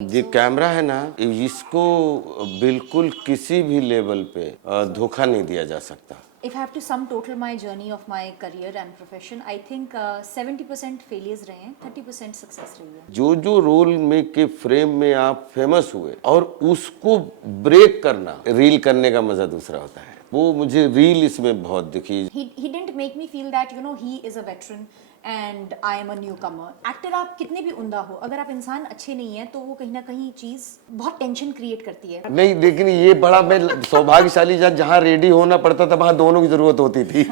ये कैमरा है ना, इसको बिल्कुल किसी भी लेवल पे धोखा नहीं दिया जा सकता। If I have to sum total my journey of my career and profession, I think 70% failures रहे हैं, 30% सक्सेस रही है। जो जो रोल में के फ्रेम में आप फेमस हुए और उसको ब्रेक करना, रील करने का मजा दूसरा होता है। वो मुझे रील इसमें बहुत दिखी। He didn't make me feel that he is a veteran and I am a newcomer. Actor आप कितने भी उम्दा हो, अगर आप इंसान अच्छे नहीं हैं तो वो कहीं ना कहीं चीज बहुत टेंशन क्रिएट करती है। नहीं, लेकिन ये बड़ा मैं सौभाग्यशाली जहाँ रेडी होना पड़ता था वहाँ दोनों की जरूरत होती थी।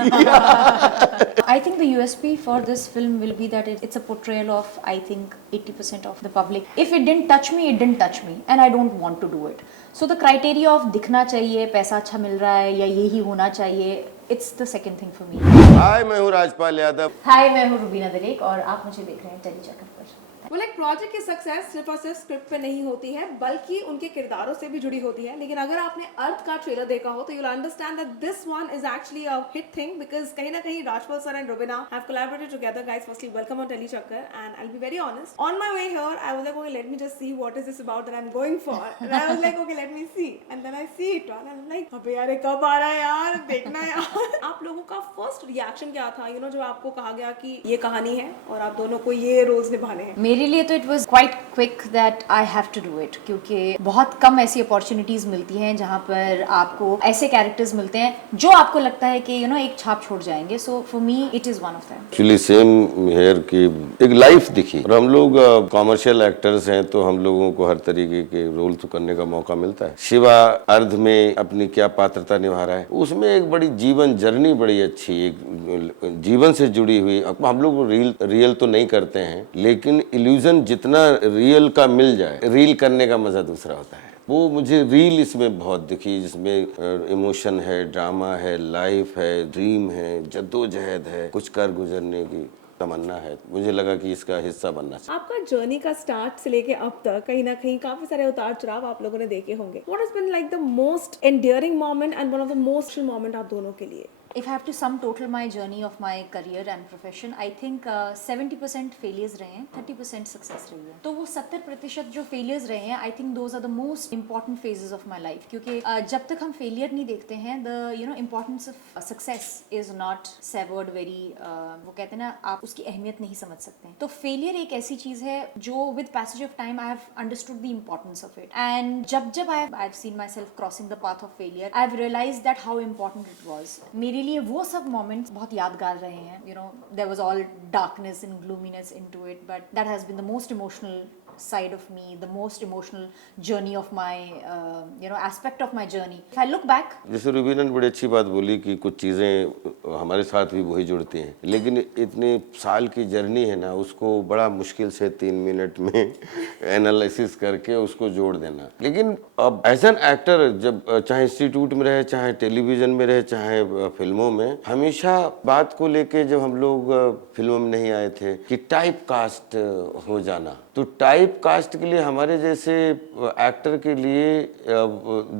I think the USP for this film will be that it's a portrayal of, I think, 80% of the public. If it didn't touch me, it didn't touch me, and I don't want to do it. So the criteria of दिखना चाहिए, पैसा अच्छा मिल रहा है या यही होना चाहिए, it's the second thing for me. हाय, मैं हूँ राजपाल यादव। हाय, मैं हूँ रुबीना दरेक और आप मुझे देख रहे हैं टेली चक्कर पर। वो एक प्रोजेक्ट की सक्सेस सिर्फ और सिर्फ स्क्रिप्ट पे नहीं होती है बल्कि उनके किरदारों से भी जुड़ी होती है। लेकिन अगर आपने अर्थ का ट्रेलर देखा हो तो you will understand that this one is actually a hit thing because कहीं ना कहीं Rajpal sir and Rubina have collaborated together. Guys, firstly welcome on Telly Chakkar and I will be very honest, on my way here I was like okay let me just see what is this about that I am going for and I was like okay let me see and then I see it and I am like अबे यार कब आ रहा है यार, देखना है यार। आप लोगों का फर्स्ट रिएक्शन क्या था जब आपको कहा गया कि ये कहानी है और आप दोनों को ये रोल्स निभाने हैं? मेरे लिए तो it was quite quick that I have to do it, क्योंकि बहुत कम ऐसी अपॉर्चुनिटीज मिलती हैं जहाँ पर आपको ऐसे कैरेक्टर्स मिलते हैं जो आपको लगता है कि एक छाप छोड़ जाएंगे। So for me it is one of them. Actually same here की एक लाइफ दिखी और हम लोग कॉमर्शियल एक्टर्स हैं तो हम लोगों को हर तरीके के रोल तो करने का मौका मिलता है। शिवा अर्ध में अपनी क्या पात्रता निभा रहा है, उसमें एक बड़ी जीवन जर्नी बड़ी अच्छी, एक जीवन से जुड़ी हुई। अब हम लोग रियल तो नहीं करते हैं, लेकिन इल्यूजन जितना रियल का मिल जाए, रील करने का मजा दूसरा होता है। वो मुझे रील इसमें बहुत दिखी, जिसमें इमोशन है, ड्रामा है, लाइफ है, ड्रीम है, जद्दोजहद है, कुछ कर गुजरने की तमन्ना है। मुझे लगा कि इसका हिस्सा बनना चाहिए। आपका जर्नी का स्टार्ट से लेके अब तक कहीं ना कहीं काफी सारे उतार चढ़ाव आप लोगों ने देखे होंगे। What has been like the most endearing moment and one of the most moment आप दोनों के लिए? If I have to sum total my journey of my career and profession, I think 70% failures रहे हैं, 30% सक्सेस रही है। तो वो 70% जो failures रहे हैं, I think those are the most important phases of my life, क्योंकि जब तक हम failure नहीं देखते हैं, the importance of success is not savored very, वो कहते हैं ना, आप उसकी अहमियत नहीं समझ सकते हैं। तो failure एक ऐसी चीज है जो with passage of time I have understood the importance of it, and जब I've seen myself crossing the path of failure, I've realized that how important it was। मेरे लिए वो सब मोमेंट्स बहुत यादगार रहे हैं। There was all darkness and gloominess into it, but that has been the most emotional side of me, the most emotional journey of my aspect of my journey. If I look back, जैसे रुबीना ने बड़ी अच्छी बात बोली कि कुछ चीज़ें हमारे साथ भी वही जुड़ती हैं, लेकिन इतने साल की जर्नी है ना, उसको बड़ा मुश्किल से 3 मिनट में एनालिसिस करके उसको जोड़ देना। लेकिन अब एज एन एक्टर, जब चाहे इंस्टीट्यूट में रहे, चाहे टेलीविजन में रहे, चाहे फिल्मों में, हमेशा बात को लेके, जब हम लोग फिल्मों में नहीं आए थे, कि टाइप कास्ट हो जाना, तो टाइप कास्ट के लिए हमारे जैसे एक्टर के लिए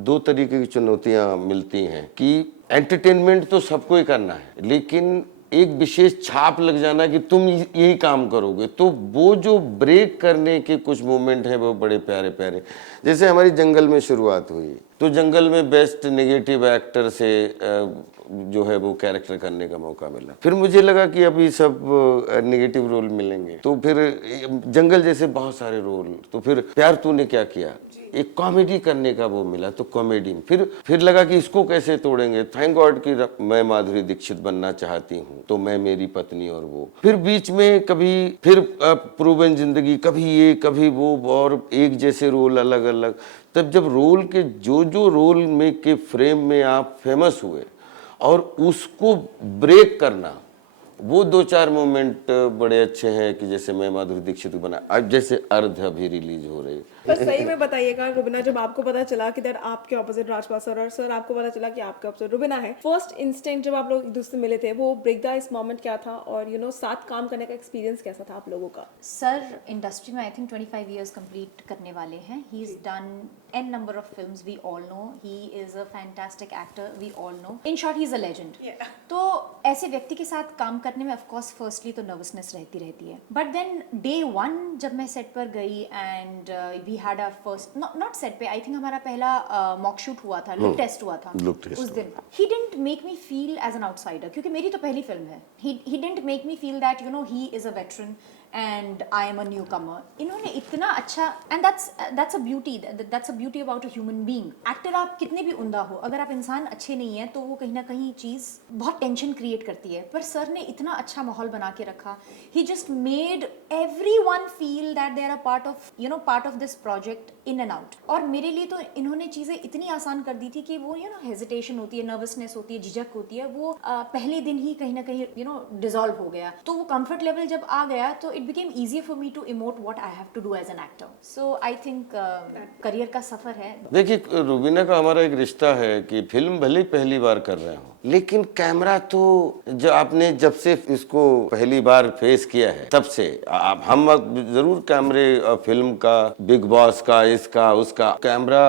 2 तरीके की चुनौतियां मिलती हैं कि एंटरटेनमेंट तो सबको ही करना है, लेकिन एक विशेष छाप लग जाना कि तुम यही काम करोगे। तो वो जो ब्रेक करने के कुछ मोमेंट हैं वो बड़े प्यारे प्यारे। जैसे हमारी जंगल में शुरुआत हुई, तो जंगल में बेस्ट नेगेटिव एक्टर से जो है वो कैरेक्टर करने का मौका मिला। फिर मुझे लगा कि अभी सब नेगेटिव रोल मिलेंगे, तो फिर जंगल जैसे बहुत सारे रोल, तो फिर प्यार तूने क्या किया, एक कॉमेडी करने का वो मिला, तो कॉमेडी में फिर लगा कि इसको कैसे तोड़ेंगे। थैंक गॉड कि मैं माधुरी दीक्षित बनना चाहती हूँ, तो मैं मेरी पत्नी और वो। फिर बीच में कभी फिर प्रूवन जिंदगी, कभी ये कभी वो, और एक जैसे रोल अलग अलग। तब जब रोल के जो रोल में के फ्रेम में आप फेमस हुए और उसको ब्रेक करना, वो 2-4 मोमेंट बड़े अच्छे हैं। कि जैसे मैं माधुरी दीक्षित बना, अब जैसे अर्ध अभी रिलीज हो रही। पर सही में बताइएगा रुबीना, जब आपको पता चला कि दैट आपके ऑपोजिट राजपाल सर और सर आपको पता चला कि आपके ऑपोजिट रुबीना है, फर्स्ट इंस्टेंट जब आप लोग एक दूसरे से मिले थे, वो ब्रेक द आइस मोमेंट क्या था और साथ काम करने का एक्सपीरियंस कैसा था आप लोगों का? सर इंडस्ट्री में आई थिंक 25 years कंप्लीट करने वाले हैं। He is done n number of films, we all know he is a fantastic actor, we all know, in short he is a legend। तो ऐसे व्यक्ति के साथ काम करने में ऑफ कोर्स फर्स्टली तो नर्वसनेस रहती है, बट देन डे 1 जब मैं सेट पर गई and we had our first not set पे, आई थिंक हमारा पहला मॉक शूट हुआ था, लुक टेस्ट हुआ था Look test उस दिन. He didn't make me feel as an outsider, क्योंकि मेरी तो पहली फिल्म है. He didn't make me feel that you know he is a veteran and I am a newcomer. इन्होंने इतना अच्छा, and that's a beauty about a human being. Actor आप कितने भी उम्दा हो, अगर आप इंसान अच्छे नहीं हैं तो वो कहीं ना कहीं चीज़ बहुत टेंशन क्रिएट करती है. पर सर ने इतना अच्छा माहौल बना के रखा. He just made everyone feel that they are a part of this project in and out. और मेरे लिए तो इन्होंने चीज़ें इतनी आसान कर दी थी कि वो हेजिटेशन होती है, नर्वसनेस होती है, झिझक होती है, वो पहले दिन ही कहीं ना कहीं डिसॉल्व हो गया. तो वो कंफर्ट लेवल जब आ गया तो it became easier for me to emote what I have to do as an actor. So I think career का सफर है. देखिए, रुबीना का हमारा एक रिश्ता है कि फिल्म भले ही पहली बार कर रहे हो, लेकिन कैमरा तो जो आपने जब से इसको पहली बार फेस किया है तब से हम जरूर कैमरे फिल्म का, बिग बॉस का, इसका उसका कैमरा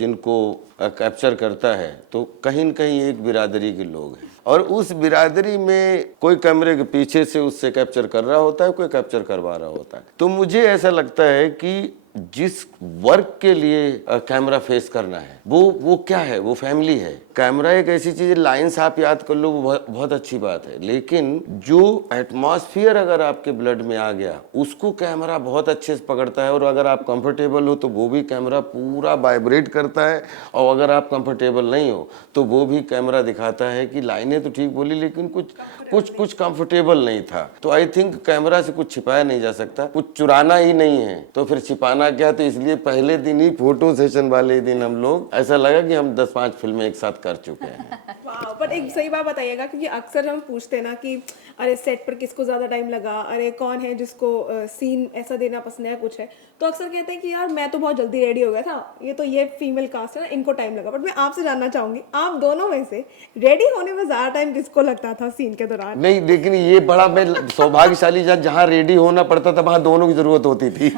जिनको कैप्चर करता है तो कहीं न कहीं एक बिरादरी के लोग हैं, और उस बिरादरी में कोई कैमरे के पीछे से उससे कैप्चर कर रहा होता है, कोई कैप्चर करवा रहा होता है. तो मुझे ऐसा लगता है कि जिस वर्क के लिए कैमरा फेस करना है वो क्या है, वो फैमिली है. कैमरा एक ऐसी चीज है, लाइंस आप याद कर लो वो बहुत अच्छी बात है, लेकिन जो एटमॉस्फेयर अगर आपके ब्लड में आ गया उसको कैमरा बहुत अच्छे से पकड़ता है. और अगर आप कंफर्टेबल हो तो वो भी कैमरा पूरा वाइब्रेट करता है, और अगर आप कंफर्टेबल नहीं हो तो वो भी कैमरा दिखाता है कि लाइनें तो ठीक बोली लेकिन कुछ कंफर्टेबल नहीं था. तो आई थिंक कैमरा से कुछ छिपाया नहीं जा सकता, कुछ चुराना ही नहीं है तो फिर छिपाना क्या. तो इसलिए पहले दिन ही फोटो सेशन वाले दिन हम लोग ऐसा लगा कि हम 10-5 फिल्में एक साथ कर चुके हैं. वाह, पर एक सही बात बताइएगा, क्योंकि अक्सर हम पूछते हैं ना कि अरे सेट पर किसको ज़्यादा टाइम लगा, अरे कौन है जिसको सीन ऐसा देना पसंद है, कुछ है. तो अक्सर कहते हैं कि यार मैं तो बहुत जल्दी रेडी हो गया था, ये फीमेल कास्ट है ना, इनको टाइम लगा. बट मैं आपसे जानना चाहूंगी, आप दोनों में से रेडी होने में ज़्यादा टाइम किसको लगता था सीन के दौरान? नहीं, लेकिन ये बड़ा मैं सौभाग्यशाली जहाँ रेडी होना पड़ता था वहाँ दोनों की जरूरत होती थी.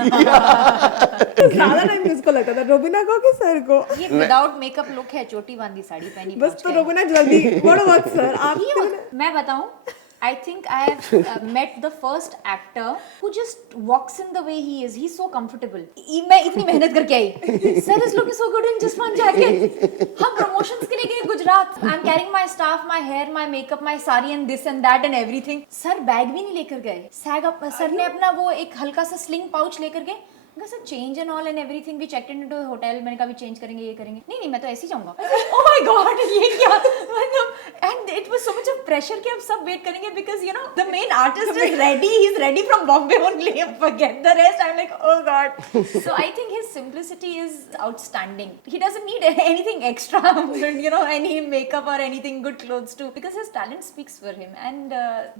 ज़्यादा टाइम किसको लगता था, रुबीना को कि सर को? ये विदाउट मेकअप लुक है, चोटी बांधी साड़ी पहनी, बस तो रुबीना जल्दी बड़ो मत सर आप. मैं बताऊं, I think I have met the first actor who just walks in the way he is. He's so comfortable. मैं इतनी मेहनत करके आई. Sir is looking so good in just one jacket. हम promotions के लिए गए Gujarat. I'm carrying my staff, my hair, my makeup, my sari and this and that and everything. Sir bag भी नहीं लेकर गए. सर ने अपना वो एक हल्का सा स्लिंग पाउच लेकर गए. Sir change and all and everything, we checked in to hotel. मैंने कहा भी चेंज करेंगे, ये करेंगे. नहीं मैं तो ऐसे ही जाऊंगा. ओह माय गॉड, ये क्या मतलब. And it was so much of pressure कि अब सब वेट करेंगे because you know the main artist is ready, he is ready from Bombay only, forget the rest. I am like oh God. So I think his simplicity is outstanding. He doesn't need anything extra, you know, any makeup or anything, good clothes too, because his talent speaks for him. And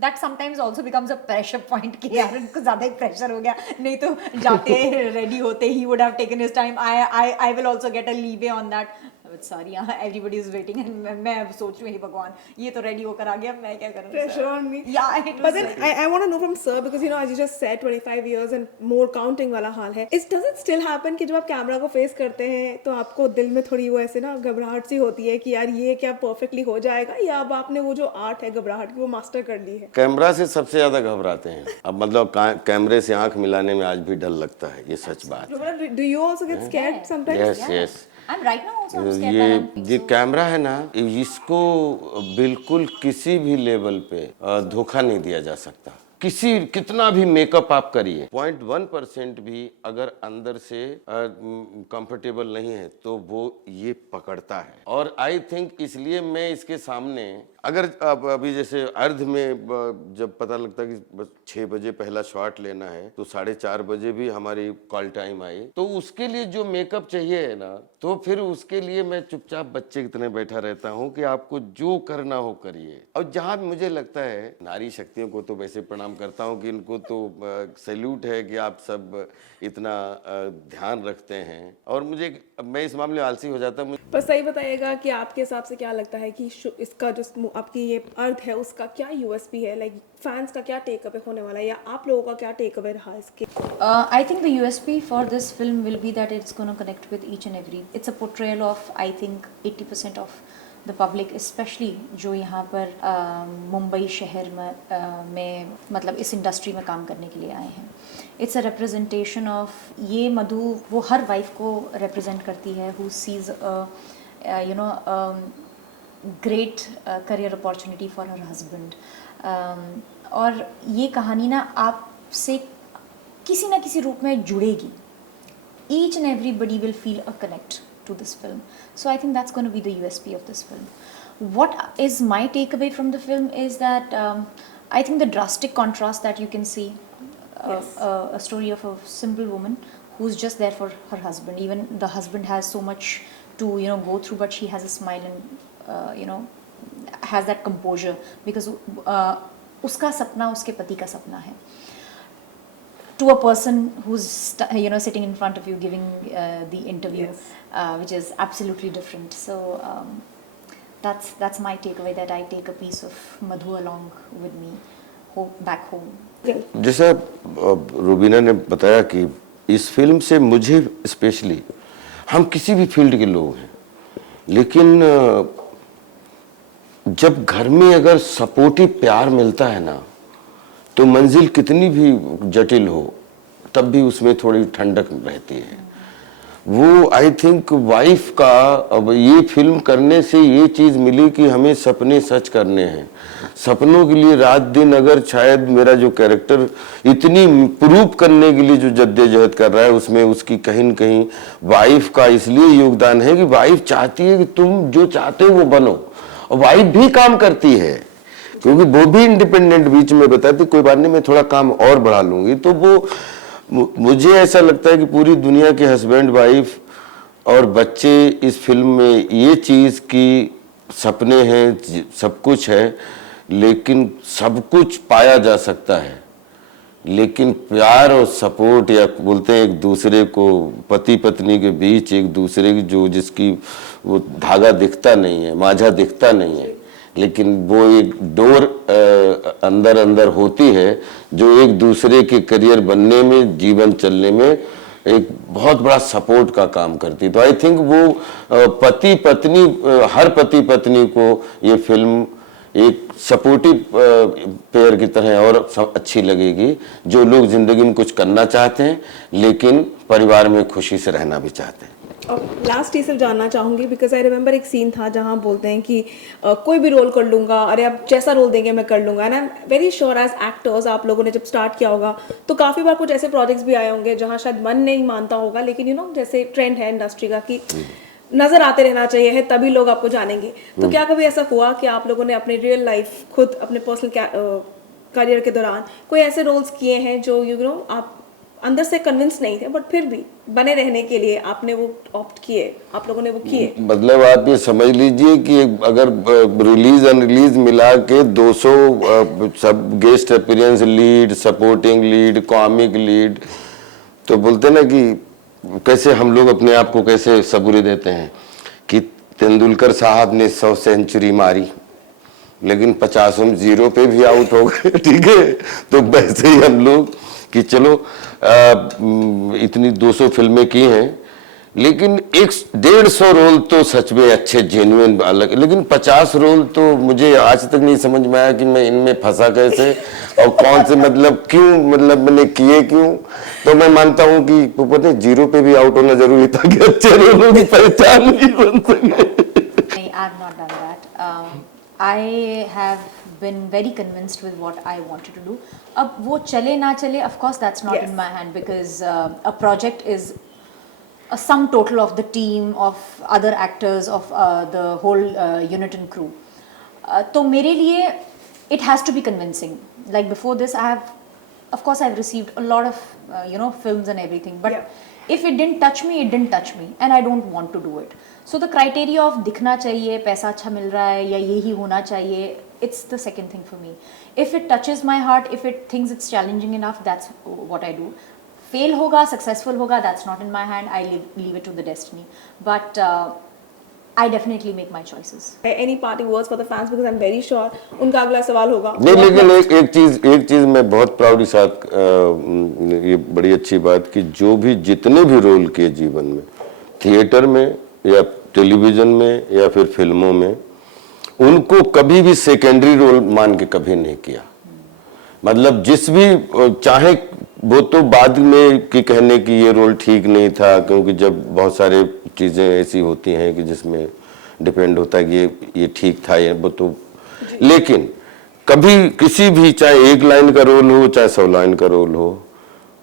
that sometimes also becomes a pressure point कि यार इनको ज्यादा ही pressure हो गया, नहीं तो जाते ready होते ही would have taken his time. I will also get a leeway on that. But sorry, everybody is waiting and मैं अब सोच रही हूँ, हे भगवान, ये तो रेडी होकर आ गया, मैं क्या करूँ? Pressure on me. Yeah, it was but then I want to know from sir, because you know as you just said 25 years and more counting वाला हाल है. Does it still happen कि जब आप कैमरा को फेस करते हैं तो आपको दिल में थोड़ी वो ऐसे ना घबराहट सी होती है कि यार ये क्या परफेक्टली हो जाएगा, या अब आपने वो जो आर्ट है घबराहट की वो मास्टर कर ली है? कैमरा से सबसे ज्यादा घबराते हैं. अब मतलब कैमरे से आंख मिलाने में आज भी डर लगता है, ये सच बात है. Do you also get scared sometimes? Yes. I'm right now also scared that I'm ये कैमरा है ना, इसको बिल्कुल किसी भी लेवल पे धोखा नहीं दिया जा सकता. कितना भी मेकअप आप करिए, 0.1% भी अगर अंदर से कंफर्टेबल नहीं है तो वो ये पकड़ता है. और आई थिंक इसलिए मैं इसके सामने, अगर अभी जैसे अर्ध में जब पता लगता कि बस 6 बजे पहला शॉट लेना है तो 4:30 बजे भी हमारी कॉल टाइम आई, तो उसके लिए जो मेकअप चाहिए है ना, तो फिर उसके लिए मैं चुपचाप बच्चे की तरह बैठा रहता हूँ कि आपको जो करना हो करिए. और जहाँ मुझे लगता है नारी शक्तियों को तो वैसे प्रणाम करता हूँ कि इनको तो सैल्यूट है कि आप सब इतना ध्यान रखते हैं, और मैं इस मामले में आलसी हो जाता हूँ. पर सही बताइएगा कि आपके हिसाब से क्या लगता है कि इसका जो आपकी ये अर्थ है उसका क्या यूएसपी है, लाइक फैंस का क्या टेक अवे होने वाला है, या आप लोगों का क्या टेक अवे रहा इसके? I think the USP for this film will be that it's going to connect with each and every. It's a portrayal of, I think, 80% of the public specially जो यहाँ पर मुंबई शहर में मतलब इस इंडस्ट्री में काम करने के लिए आए हैं, इट्स अ रिप्रेजेंटेशन ऑफ, ये मधु वो हर वाइफ को रिप्रेजेंट करती है who sees you know great career opportunity for her husband. और ये कहानी ना आपसे किसी ना किसी रूप में जुड़ेगी। Each and everybody will feel a connect to this film. So I think that's going to be the USP of this film. What is my takeaway from the film is that I think the drastic contrast that you can see, a story of a simple woman who's just there for her husband. Even the husband has so much to go through, but she has a smile and has that composure because उसका सपना उसके पति का सपना है. To a person who's sitting in front of you giving the interview, which is absolutely different. So that's my takeaway, that I take a piece of Madhu along with me back home. जैसा रूबीना ने बताया कि इस film से मुझे specially, हम किसी भी फील्ड के लोग हैं, लेकिन जब घर में अगर सपोर्टिव प्यार मिलता है ना, तो मंजिल कितनी भी जटिल हो तब भी उसमें थोड़ी ठंडक रहती है। वो आई थिंक वाइफ का अब ये फिल्म करने से ये चीज़ मिली कि हमें सपने सच करने हैं। सपनों के लिए रात दिन, अगर शायद मेरा जो कैरेक्टर इतनी प्रूव करने के लिए जो जद्दोजहद कर रहा है, उसमें उसकी कहीं न कहीं वाइफ का इसलिए योगदान है कि वाइफ चाहती है कि तुम जो चाहते हो वो बनो, और वाइफ भी काम करती है क्योंकि वो भी इंडिपेंडेंट। बीच में बताती कोई बात नहीं, मैं थोड़ा काम और बढ़ा लूंगी। तो वो मुझे ऐसा लगता है कि पूरी दुनिया के हस्बैंड वाइफ और बच्चे इस फिल्म में ये चीज़ की सपने हैं, सब कुछ है, लेकिन सब कुछ पाया जा सकता है, लेकिन प्यार और सपोर्ट, या बोलते हैं एक दूसरे को, पति पत्नी के बीच एक दूसरे की जो जिसकी वो धागा दिखता नहीं है, माझा दिखता नहीं है, लेकिन वो एक डोर अंदर अंदर होती है जो एक दूसरे के करियर बनने में, जीवन चलने में एक बहुत बड़ा सपोर्ट का काम करती है। तो आई थिंक वो पति पत्नी, हर पति पत्नी को ये फिल्म एक सपोर्टिव पेयर की तरह और अच्छी लगेगी, जो लोग जिंदगी में कुछ करना चाहते हैं लेकिन परिवार में खुशी से रहना भी चाहते हैं। और लास्ट ये सिर्फ जानना चाहूँगी, बिकॉज आई रिमेंबर एक सीन था जहाँ बोलते हैं कि कोई भी रोल कर लूँगा, अरे आप जैसा रोल देंगे मैं कर लूँगा। And I am very sure as actors, आप लोगों ने जब स्टार्ट किया होगा तो काफ़ी बार कुछ ऐसे प्रोजेक्ट्स भी आए होंगे जहाँ शायद मन नहीं मानता होगा, लेकिन जैसे ट्रेंड है इंडस्ट्री का कि नजर आते रहना चाहिए है तभी लोग आपको जानेंगे। तो क्या कभी ऐसा हुआ कि आप लोगों ने अपनी रियल लाइफ, खुद अपने पर्सनल करियर के दौरान कोई ऐसे रोल्स किए हैं जो आप अंदर से कन्विंस नहीं थे, बट फिर भी बने रहने के लिए आपने वो ऑप्ट किए, आप लोगों ने वो किए? मतलब आप ये समझ लीजिए कि अगर रिलीज अनरिलीज मिला के 200 सब guest appearance, lead, supporting lead, comic lead, तो बोलते ना कि कैसे हम लोग अपने आप को कैसे सबूरी देते हैं कि तेंदुलकर साहब ने 100 सेंचुरी मारी लेकिन 50 जीरो पे भी आउट हो गए, ठीक है। तो वैसे ही हम लोग कि चलो इतनी 200 फिल्में की हैं, लेकिन 150 रोल तो सच में अच्छे जेन्युइन अलग, लेकिन 50 रोल तो मुझे आज तक नहीं समझ में आया कि मैं इनमें फंसा कैसे और कौन से, मतलब क्यों, मतलब मैंने किए क्यों। तो मैं मानता हूँ कि पता नहीं जीरो पे भी आउट होना जरूरी था कि अच्छे रोलों की पहचान नहीं बन सके। I have not done that. I have been very convinced with what I wanted to do. अब वो चले ना चले, of course that's not in my hand, because a project is a sum total of the team, of other actors, of the whole unit and crew. तो मेरे लिए it has to be convincing. Like before this, of course I've received a lot of films and everything, but if it didn't touch me, it didn't touch me, and I don't want to do it. So the criteria of दिखना चाहिए, पैसा अच्छा मिल रहा है, या यही होना चाहिए, it's the second thing for me. If it touches my heart, if it thinks it's challenging enough, that's what I do. Fail होगा, successful होगा, that's not in my hand. I leave it to the destiny. But I definitely make my choices. Any parting words for the fans, because I'm very sure उनका अगला सवाल होगा। नहीं, लेकिन एक चीज मैं बहुत प्राउड के साथ, ये बड़ी अच्छी बात कि जो भी जितने भी रोल किए जीवन में, थिएटर में या टेलीविजन में या फिर फिल्मों में, उनको कभी भी सेकेंडरी रोल मान के कभी नहीं किया। मतलब जिस भी, चाहे वो तो बाद में कि कहने की ये रोल ठीक नहीं था, क्योंकि जब बहुत सारे चीज़ें ऐसी होती हैं कि जिसमें डिपेंड होता है कि ये ठीक था ये वो तो, लेकिन कभी किसी भी, चाहे एक लाइन का रोल हो चाहे 100 लाइन का रोल हो,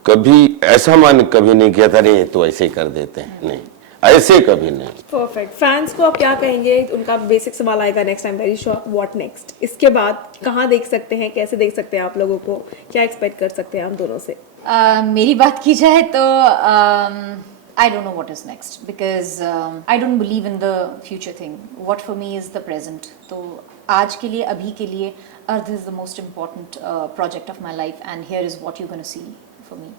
कभी ऐसा मान कभी नहीं किया था नहीं तो ऐसे ही कर देते हैं, नहीं ऐसे कभी नहीं। परफेक्ट। फैंस को आप क्या कहेंगे? उनका बेसिक सवाल आएगा next time, very sure, what next? इसके बाद कहाँ देख सकते हैं, कैसे देख सकते हैं आप लोगों को, क्या एक्सपेक्ट कर सकते हैं हम दोनों से? मेरी बात की जाए तो I don't know what is next because I don't believe in the future thing. What for me is the present. तो आज के लिए, अभी के लिए, Earth is the most important project of my life, and here is what you're going to see for me.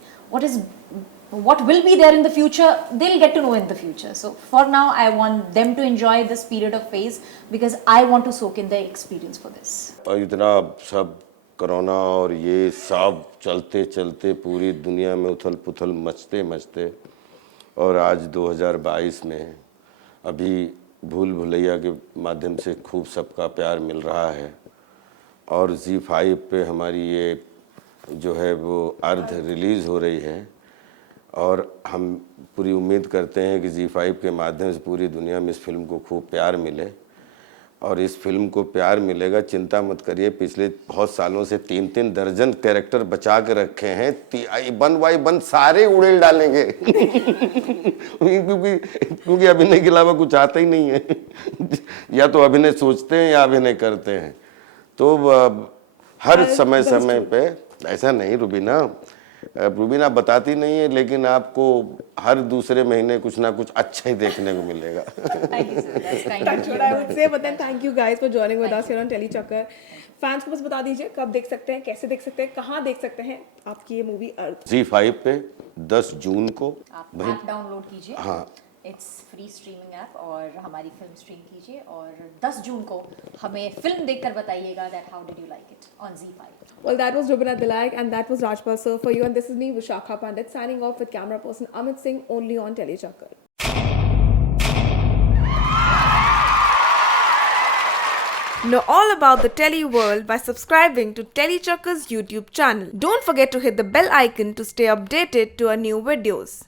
What will be there in the future, they'll get to know in the future. So for now, I want them to enjoy this period of phase because I want to soak in their experience for this. और इतना सब corona और ये सब चलते चलते पूरी दुनिया में उथल पुथल मचते मचते, और आज 2022 में अभी भूल भुलैया के माध्यम से खूब सबका प्यार मिल रहा है, और ZEE5 पे हमारी ये जो है वो अर्ध रिलीज़ हो रही है, और हम पूरी उम्मीद करते हैं कि ZEE5 के माध्यम से पूरी दुनिया में इस फिल्म को खूब प्यार मिले, और इस फिल्म को प्यार मिलेगा, चिंता मत करिए। पिछले बहुत सालों से 3-3 दर्जन कैरेक्टर बचा के रखे हैं, 1 बाय 1 सारे उड़ेल डालेंगे क्योंकि अभिनय के अलावा कुछ आता ही नहीं है या तो अभिनय सोचते हैं या अभिनय करते हैं। तो हर समय समय पे ऐसा नहीं, रुबीना बताती नहीं है, लेकिन आपको हर दूसरे महीने कुछ ना कुछ अच्छा ही देखने को मिलेगा। Thank you, sir. That's kind That's of what I would say, but then thank you guys for joining with us here on Telechakkar. Fans को बस बता दीजिए कब देख सकते हैं, कैसे देख सकते हैं, कहाँ देख सकते हैं आपकी ये मूवी अर्थ? ZEE5 पे 10 जून को आप ऐप डाउनलोड कीजिए। हाँ, इट्स फ्री स्ट्रीमिंग ऐप, और हमारी फिल्म स्ट्रीम कीजिए, और 10 जून को हमें फिल्म देखकर बताइएगा that how did you like it on ZEE5. Well, that was Rubina Dilaik and that was Rajpal Sir for you, and this is me, Vishakha Pandit, signing off with camera person Amit Singh, only on Telechakkar. Know all about the Tele world by subscribing to Telechakkar's YouTube channel. Don't forget to hit the bell icon to stay updated to our new videos.